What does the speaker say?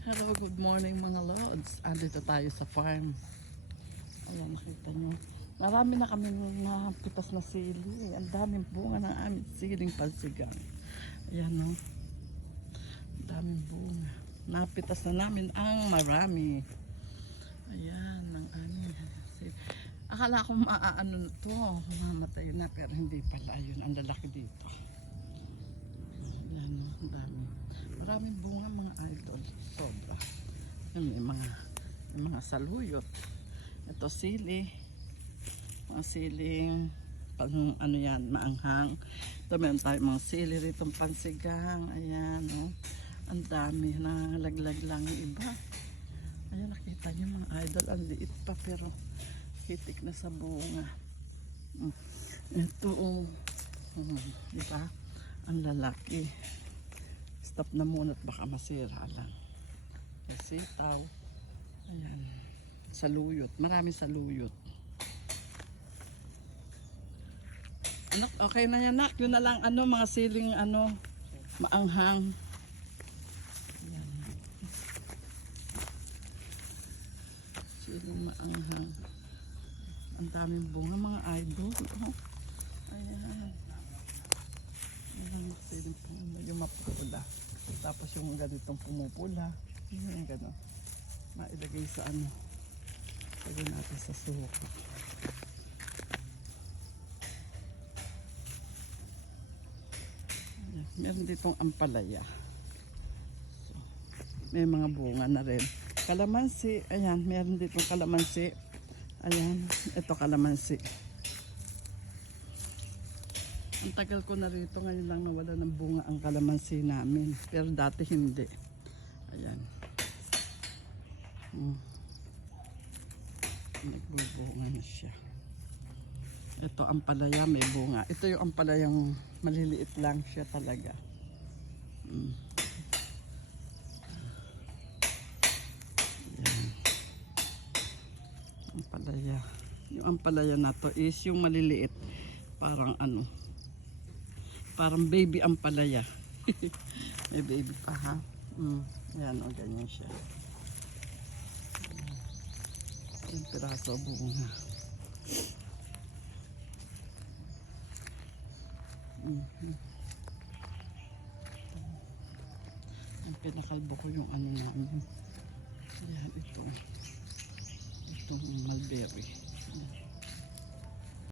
Hello, good morning mga lords. Andito tayo sa farm. Ayan, nakita nyo. Marami na kami napitas na sili. Ang daming bunga ng aming siling pansigang. Ayan no. Ang daming bunga. Napitas na namin ang marami. Ayan, ang aming sili. Akala ko maaano na to. Mamatay na pero hindi pala. Yun, ang lalaki dito. Maraming bunga mga idol. Sobra. Yan, may mga, may mga saluyot. Ito sili. Mga siling pang ano yan, maanghang. Ito meron tayo mga sili rito pansigang. Ayan, no. Ang dami na laglag lang iba. Ayan, nakita niyo mga idol. Ang liit pa pero hitik na sa bunga. Mm. Ito, oh. Mm, di ba? Ang lalaki. Stop na muna at baka masira lang. May sitaw. Ayan. Saluyot. Marami saluyot. Anak, okay na yan, nak. Yun na lang, ano, mga siling, ano, maanghang. Ayan. Siling maanghang. Ang daming bunga, mga idol. Oh. Ayan, Tapos yung ganitong pumupula. Yun yung gano'n. Mailagay sa ano. Lagay natin sa. Ayan, Meron ditong ampalaya. So, may mga bunga na rin. Kalamansi. Ayan, meron ditong kalamansi. Ayan, ito kalamansi. Ang tagal ko na rito, ngayon lang nawala ng bunga ang kalamansi namin. Pero dati hindi. Ayan. Mm. Nagbubunga na siya. Ito ang palaya, may bunga. Ito yung ampalayang maliliit lang siya talaga. Mm. Ayan. Ampalaya. Yung ampalaya na to is yung maliliit. Parang ano, parang baby ang palaya. May baby pa ha. Mm. Ayan o, ganyan siya. Yung piraso bunga. Mhm. Ang pinakalbo ko yung ano namin. Ayan, ito. Itong mulberry. Ayan.